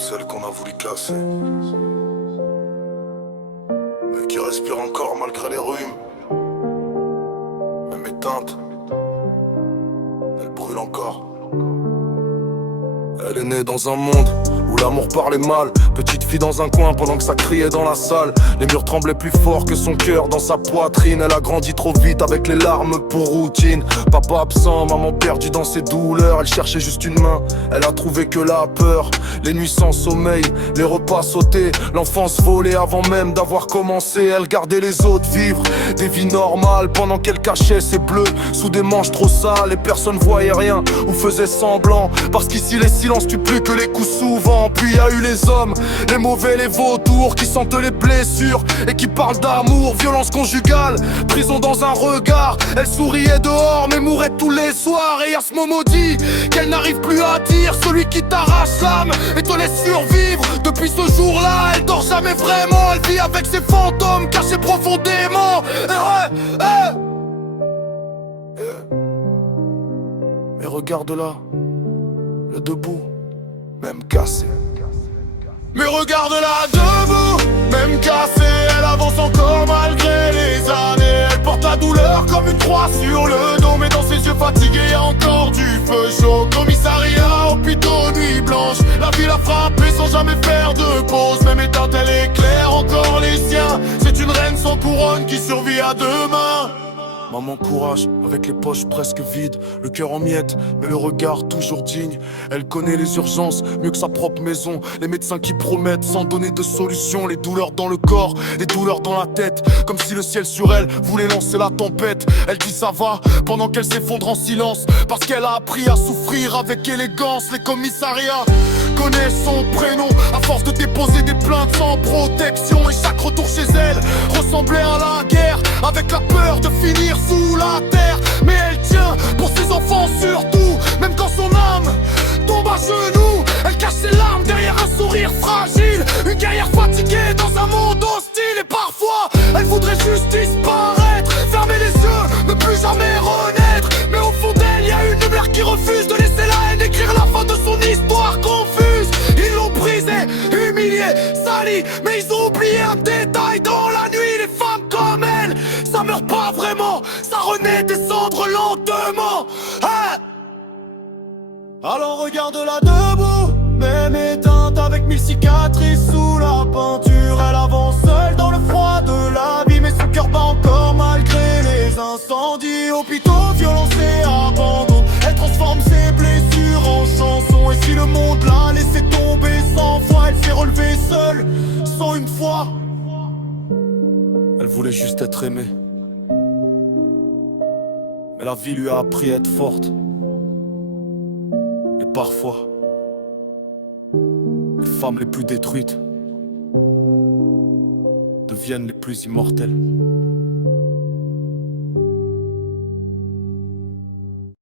toutes celles qu'on a voulu casser, mais qui respirent encore malgré les rhumes. Même éteinte, elle brûle encore. Elle est née dans un monde où l'amour parlait mal. Petite fille dans un coin pendant que ça criait dans la salle. Les murs tremblaient plus fort que son cœur dans sa poitrine. Elle a grandi trop vite avec les larmes pour routine. Papa absent, maman perdue dans ses douleurs. Elle cherchait juste une main, elle a trouvé que la peur. Les nuits sans sommeil, les repas sautés, l'enfance volée avant même d'avoir commencé. Elle gardait les autres vivre des vies normales pendant qu'elle cachait ses bleus sous des manches trop sales. Et personne voyait rien ou faisait semblant, parce qu'ici les silences tuent plus que les coups souvent. Puis y a eu les hommes, les mauvais, les vautours qui sentent les blessures et qui parlent d'amour. Violence conjugale, prison dans un regard. Elle souriait dehors mais mourait tous les soirs. Et y'a ce mot maudit qu'elle n'arrive plus à dire, celui qui t'arrache l'âme et te laisse survivre. Depuis ce jour-là, elle dort jamais vraiment. Elle vit avec ses fantômes cachés profondément. Mais regarde là, le debout, même cassé. Mais regarde-la debout, même cassée. Elle avance encore malgré les années. Elle porte la douleur comme une croix sur le dos, mais dans ses yeux fatigués y'a encore du feu chaud. Commissariat, hôpitaux, nuit blanche. La ville a frappé sans jamais faire de pause. Même éteinte elle éclaire encore les siens. C'est une reine sans couronne qui survit à demain. Maman courage, avec les poches presque vides, le cœur en miettes, mais le regard toujours digne. Elle connaît les urgences mieux que sa propre maison. Les médecins qui promettent sans donner de solution. Les douleurs dans le corps, les douleurs dans la tête, comme si le ciel sur elle voulait lancer la tempête. Elle dit ça va, pendant qu'elle s'effondre en silence, parce qu'elle a appris à souffrir avec élégance. Les commissariats connaissent son prénom, à force de déposer des plaintes sans protection. Et chaque retour chez elle ressemblait à la guerre, avec la peur de finir sous la terre. Mais elle tient pour ses enfants surtout, même quand son âme tombe à genoux. Elle cache ses larmes derrière un sourire fragile, une guerrière fatiguée dans un monde hostile. Et parfois elle voudrait juste disparaître, fermer les yeux, ne plus jamais renaître. Mais au fond d'elle y a une lumière qui refuse de laisser la haine écrire la fin de son histoire confuse. Ils l'ont brisée, humiliée, salie, mais ils ont oublié un détail. Dans la nuit, les femmes comme elle, ça meurt pas vraiment, ça renaît des cendres lentement. Alors regarde-la debout, même éteinte avec 1000 cicatrices sous la peinture. Elle avance seule dans le froid de la vie, mais son cœur bat encore malgré les incendies. Hôpitaux, violence et abandon, elle transforme ses blessures en chansons. Et si le monde l'a laissé tomber 100 fois, elle s'est relevée seule, sans une fois. Elle voulait juste être aimée, mais la vie lui a appris à être forte. Et parfois, les femmes les plus détruites deviennent les plus immortelles.